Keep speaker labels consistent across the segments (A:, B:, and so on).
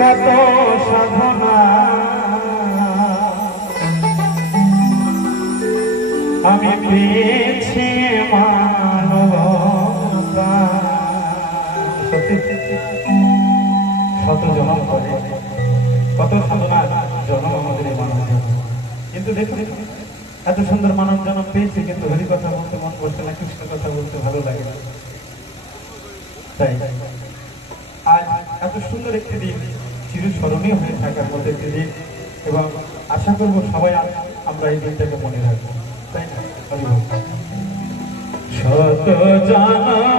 A: সাধনা। আমি পেয়েছি মানবতা। শত জন্ম করে। কত সাধনা জন্ম আমাদের মানব কিন্তু দেখুন, এত সুন্দর মানব জন্ম পেয়েছি, কিন্তু হরি কথা বলতে মন বসে না, কৃষ্ণ কথা বলতে ভালো লাগে না। তাই, আজ এত সুন্দর একটি দিন চিরস্মরণীয় হয়ে থাকার মধ্যে দিদি এবং আশা করব সবাই আমরা এই দিনটাকে মনে রাখব। তাই না। শত মানবতা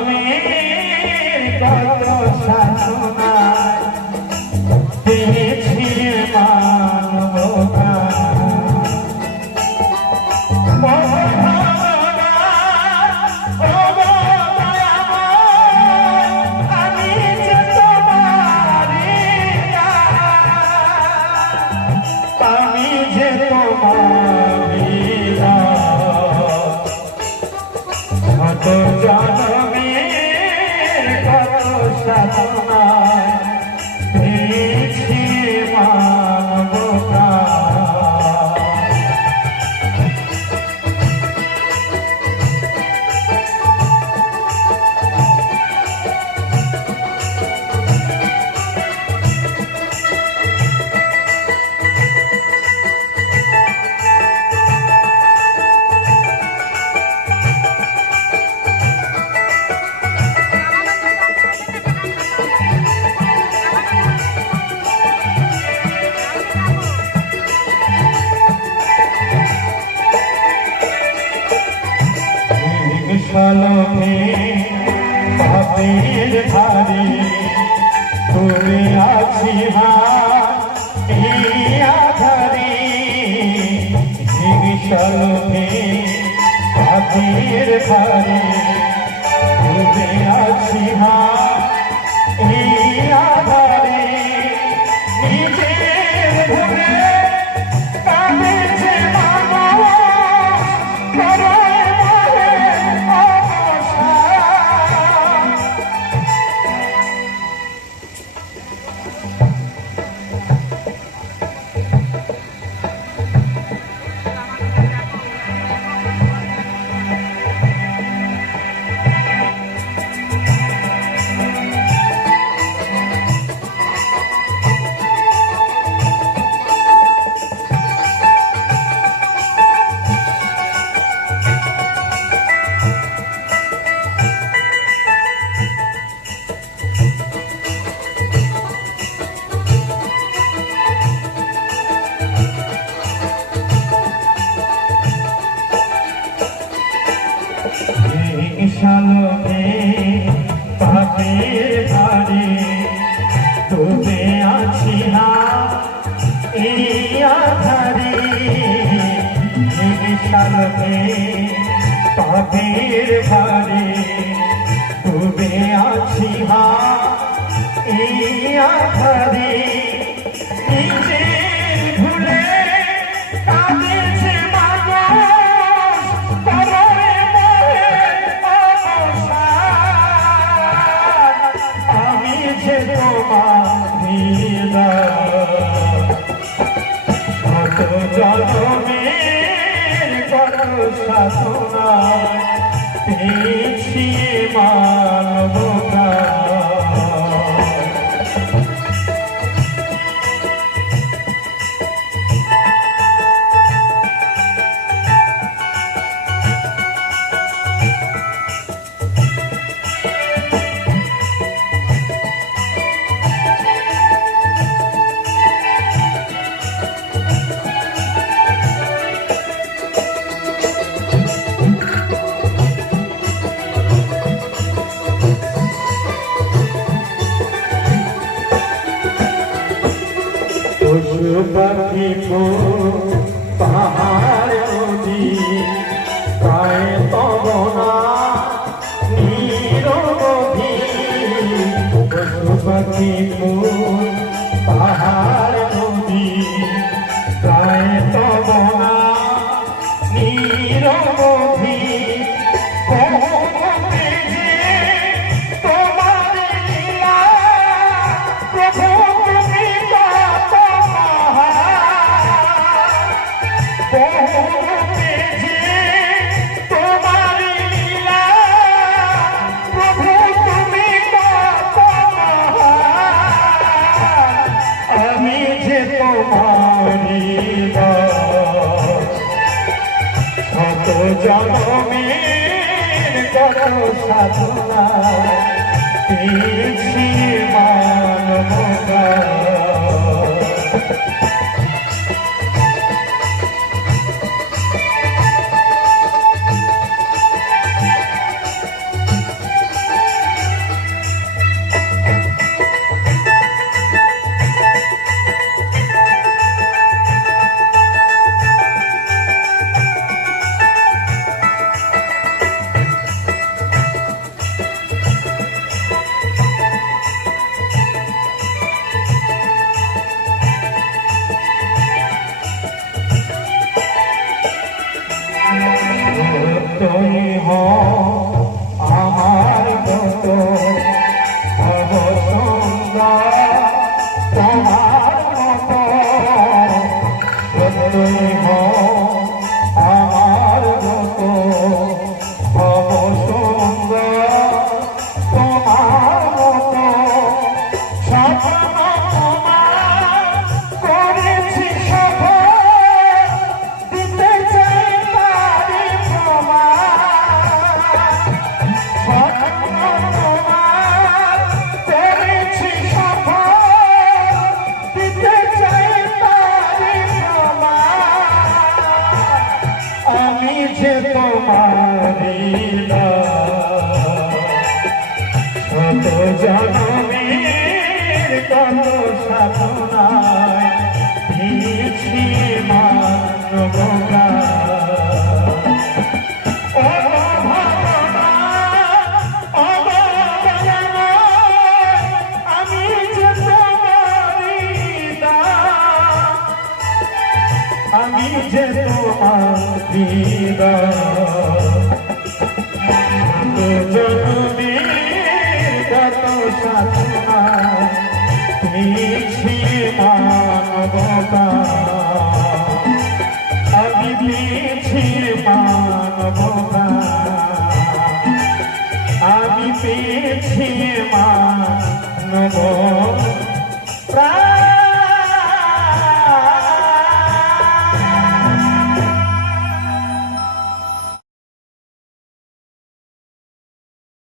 A: সালমে পাপের ধারে তুমি আছি আধারে। সালমে পাপের ধারে তুমি আছি আধারে আধারে সালমে পাপের ভারে ডুবে আছি হা এই আধারে। সাধনা পেয়েছি মানবতা দেখো পাহাড় নদী প্রায় পবনা নীরবধি পশু পাখি এই তুমি হো আমার কত সব সুন্দর তোমার মতো। তুমি যে তোমার কত জানা পেয়েছে মা। নমো